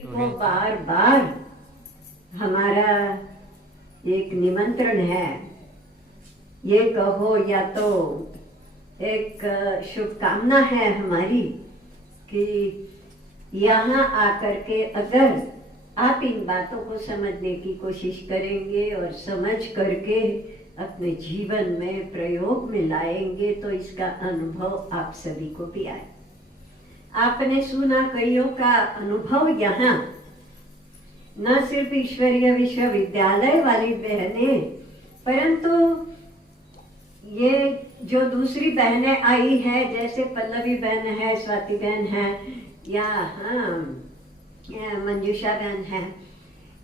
वो बार बार हमारा एक निमंत्रण है, ये कहो या तो एक शुभकामना है हमारी कि यहाँ आकर के अगर आप इन बातों को समझने की कोशिश करेंगे और समझ करके अपने जीवन में प्रयोग में लाएंगे तो इसका अनुभव आप सभी को भी आए। आपने सुना कईयों का अनुभव यहाँ न सिर्फ ईश्वरीय विश्वविद्यालय वाली बहनें, परंतु ये जो दूसरी बहनें आई है, जैसे पल्लवी बहन है, स्वाति बहन है, या मंजूषा बहन है,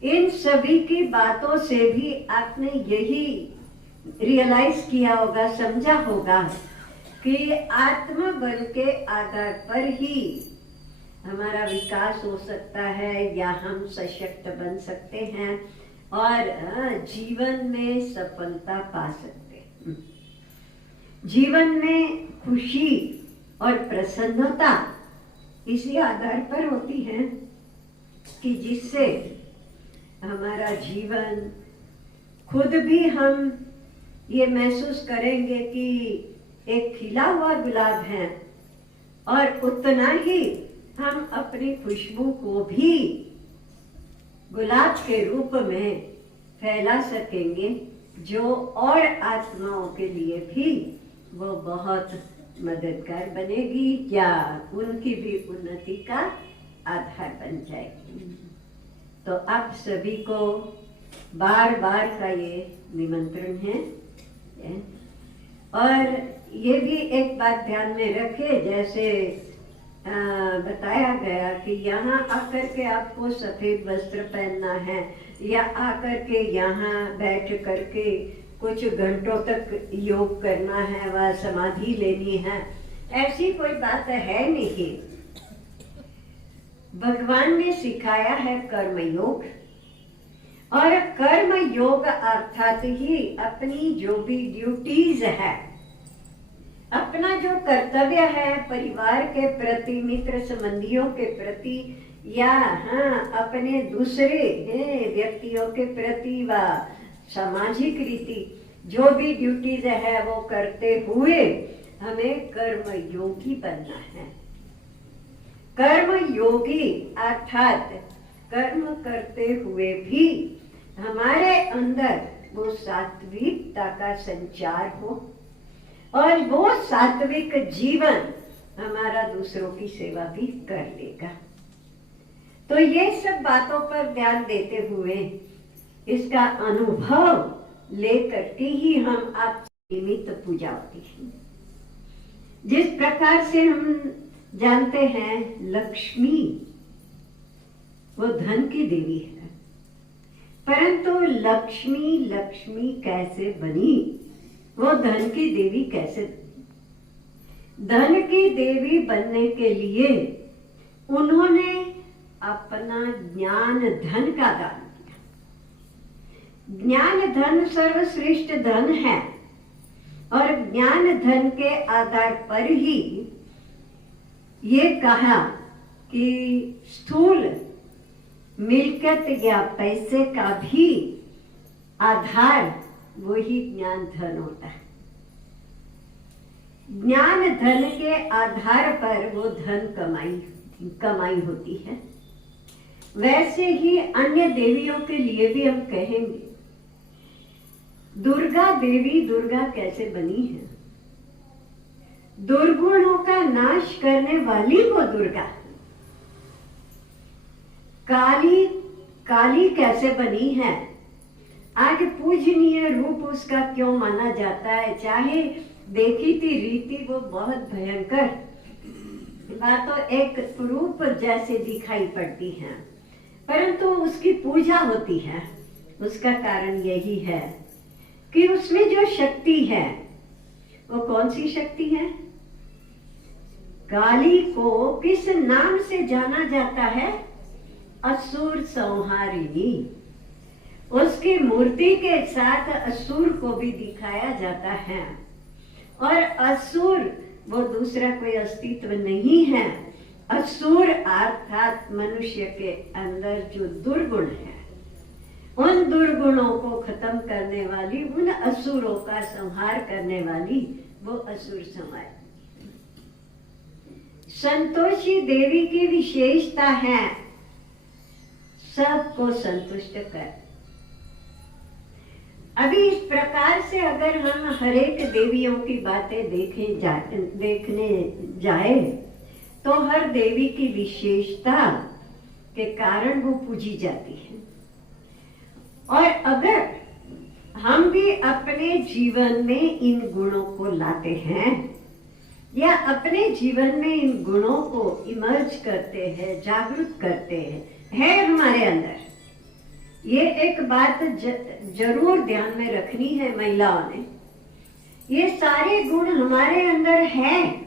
इन सभी की बातों से भी आपने यही रियलाइज किया होगा, समझा होगा कि आत्म बल के आधार पर ही हमारा विकास हो सकता है या हम सशक्त बन सकते हैं और जीवन में सफलता पा सकते हैं। जीवन में खुशी और प्रसन्नता इसी आधार पर होती है कि जिससे हमारा जीवन खुद भी हम ये महसूस करेंगे कि एक खिला हुआ गुलाब है और उतना ही हम अपनी खुशबू को भी गुलाब के रूप में फैला सकेंगे, जो और आत्माओं के लिए भी वो बहुत मददगार बनेगी या उनकी भी उन्नति का आधार बन जाएगी। तो आप सभी को बार बार का ये निमंत्रण है और ये भी एक बात ध्यान में रखे, जैसे बताया गया कि यहाँ आकर के आपको सफेद वस्त्र पहनना है या आकर के यहाँ बैठ करके कुछ घंटों तक योग करना है व समाधि लेनी है, ऐसी कोई बात है नहीं। भगवान ने सिखाया है कर्म योग, और कर्म योग अर्थात ही अपनी जो भी ड्यूटीज है, अपना जो कर्तव्य है परिवार के प्रति, मित्र संबंधियों के प्रति या अपने दूसरे व्यक्तियों के प्रति व सामाजिक रीति जो भी ड्यूटीज है वो करते हुए हमें कर्म योगी बनना है। कर्म योगी अर्थात कर्म करते हुए भी हमारे अंदर वो सात्विकता का संचार हो और वो सात्विक जीवन हमारा दूसरों की सेवा भी कर लेगा। तो ये सब बातों पर ध्यान देते हुए इसका अनुभव लेकर के ही हम आप निमित्त पूजा होती है। जिस प्रकार से हम जानते हैं लक्ष्मी वो धन की देवी है, परंतु लक्ष्मी कैसे बनी, वो धन की देवी कैसे बनी? धन की देवी बनने के लिए उन्होंने अपना ज्ञान धन का दान किया। ज्ञान धन सर्वश्रेष्ठ धन है और ज्ञान धन के आधार पर ही ये कहा कि स्थूल मिल्कियत या पैसे का भी आधार वही ज्ञान धन होता है। ज्ञान धन के आधार पर वो धन कमाई होती है। वैसे ही अन्य देवियों के लिए भी हम कहेंगे, दुर्गा देवी दुर्गा कैसे बनी है? दुर्गुणों का नाश करने वाली वो दुर्गा। काली कैसे बनी है? आज पूजनीय रूप उसका क्यों माना जाता है? चाहे देखी थी रीति वो बहुत भयंकर बातों एक रूप जैसे दिखाई पड़ती है, परंतु उसकी पूजा होती है। उसका कारण यही है कि उसमें जो शक्ति है वो कौन सी शक्ति है? काली को किस नाम से जाना जाता है? असुर संहारिणी। उसकी मूर्ति के साथ असुर को भी दिखाया जाता है, और असुर वो दूसरा कोई अस्तित्व नहीं है, असुर अर्थात मनुष्य के अंदर जो दुर्गुण है, उन दुर्गुणों को खत्म करने वाली, उन असुरों का संहार करने वाली वो असुर संहार। संतोषी देवी की विशेषता है सबको संतुष्ट कर। अभी इस प्रकार से अगर हम हर एक देवियों की बातें देखने जाए तो हर देवी की विशेषता के कारण वो पूजी जाती है। और अगर हम भी अपने जीवन में इन गुणों को लाते हैं या अपने जीवन में इन गुणों को इमर्ज करते हैं, जागरूक करते हैं, है हमारे अंदर, ये एक बात जरूर ध्यान में रखनी है महिलाओं ने, ये सारे गुण हमारे अंदर हैं,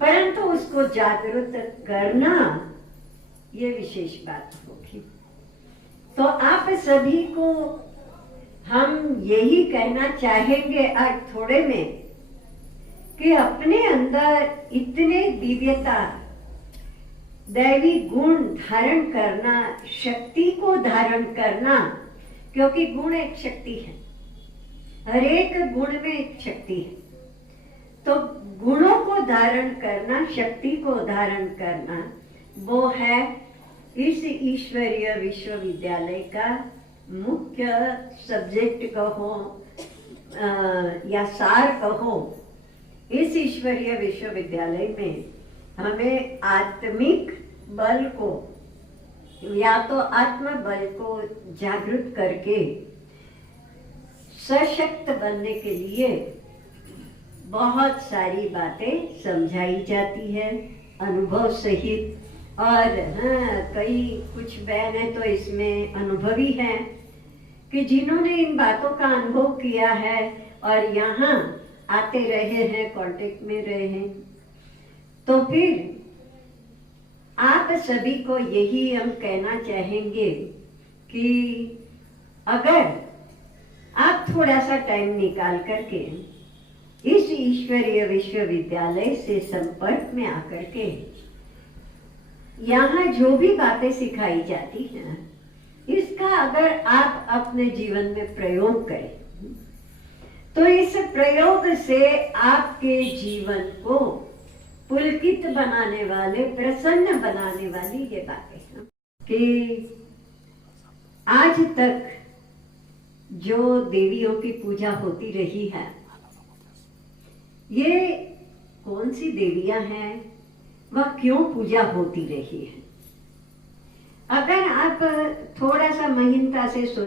परंतु उसको जागरूक करना ये विशेष बात होगी। तो आप सभी को हम यही कहना चाहेंगे आज थोड़े में कि अपने अंदर इतने दिव्यता, दैवी गुण धारण करना, शक्ति को धारण करना, क्योंकि गुण एक शक्ति है, हर एक गुण में एक शक्ति है। तो गुणों को धारण करना, शक्ति को धारण करना, वो है इस ईश्वरीय विश्वविद्यालय का मुख्य सब्जेक्ट कहो या सार कहो। इस ईश्वरीय विश्वविद्यालय में हमें आत्मिक बल को या तो आत्म बल को जागृत करके सशक्त बनने के लिए बहुत सारी बातें समझाई जाती है अनुभव सहित। और कई कुछ बहनें तो इसमें अनुभवी हैं कि जिन्होंने इन बातों का अनुभव किया है और यहाँ आते रहे हैं, कांटेक्ट में रहे हैं। तो फिर आप सभी को यही हम कहना चाहेंगे कि अगर आप थोड़ा सा टाइम निकाल करके इस ईश्वरीय विश्वविद्यालय से संपर्क में आकर के यहाँ जो भी बातें सिखाई जाती हैं, इसका अगर आप अपने जीवन में प्रयोग करें तो इस प्रयोग से आपके जीवन को पुलकित बनाने वाले, प्रसन्न बनाने वाली ये बातें हैं कि आज तक जो देवियों की पूजा होती रही है, ये कौन सी देवियां हैं, वह क्यों पूजा होती रही है। अगर आप थोड़ा सा महीनता से सोच